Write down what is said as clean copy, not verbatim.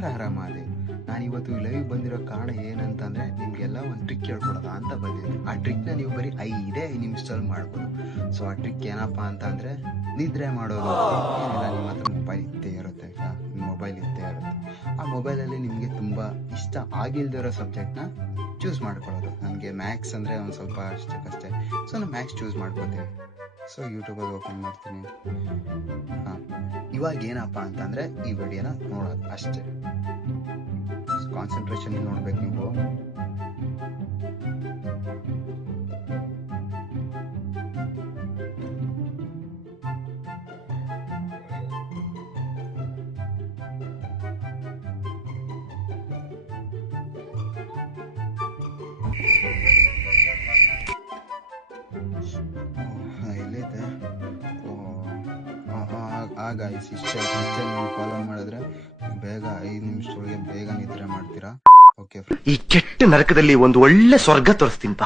ಹರ ಹರ ಮಾದೆ. ನಾನು ಇವತ್ತು ಲೈವ್ ಬಂದಿರೋ ಕಾರಣ ಏನಂತಂದ್ರೆ ನಿಮ್ಗೆಲ್ಲ ಒಂದು ಟ್ರಿಕ್ ಹೇಳ್ಕೊಡೋದ ಅಂತ ಬಂದಿದ್ದೀನಿ. ಆ ಟ್ರಿಕ್ನ ನೀವು ಬರೀ 5 ನಿಮಿಷದಲ್ಲಿ ಮಾಡ್ಬೋದು. ಸೊ ಆ ಟ್ರಿಕ್ ಏನಪ್ಪಾ ಅಂತ ಅಂದ್ರೆ ನಿದ್ರೆ ಮಾಡೋದು. ಏನಿಲ್ಲ, ನಿಮ್ಮ ಹತ್ರ ಮೊಬೈಲ್ ಇದ್ದೇ ಇರುತ್ತೆ, ಮೊಬೈಲ್ ಇದ್ದೇ ಇರುತ್ತೆ. ಆ ಮೊಬೈಲಲ್ಲಿ ನಿಮಗೆ ತುಂಬ ಇಷ್ಟ ಆಗಿಲ್ದಿರೋ ಸಬ್ಜೆಕ್ಟ್ನ ಚೂಸ್ ಮಾಡ್ಕೊಳ್ಳೋದು. ನನಗೆ ಮ್ಯಾಥ್ಸ್ ಅಂದರೆ ಒಂದು ಸ್ವಲ್ಪ ಅಷ್ಟಕ್ಕಷ್ಟೇ, ಸೊ ನಾನು ಮ್ಯಾಥ್ಸ್ ಚೂಸ್ ಮಾಡ್ಕೋತೀನಿ. ಸೊ ಯೂಟ್ಯೂಬಲ್ಲಿ ಓಪನ್ ಮಾಡ್ತೀನಿ. ಇವಾಗ ಏನಪ್ಪ ಅಂತಂದರೆ ಈ ವಿಡಿಯೋನ ನೋಡೋದು ಅಷ್ಟೇ. ಕಾನ್ಸಂಟ್ರೇಷನ್ ನೋಡ್ಬೇಕು ನೀವು. ಎಲ್ಲಿದೆ? ಗಾಯ್ಸ್, ಇಷ್ಟೇ ನೀವು ಫಾಲೋ ಮಾಡಿದ್ರೆ ಬೇಗ 5 ನಿಮಿಷದೊಳಗೆ ಬೇಗ ನಿದ್ರೆ ಮಾಡ್ತೀರಾ. ಓಕೆ, ಈ ಕೆಟ್ಟ ನರಕದಲ್ಲಿ ಒಂದು ಒಳ್ಳೆ ಸ್ವರ್ಗ ತೋರಿಸ್ತೀನಿ.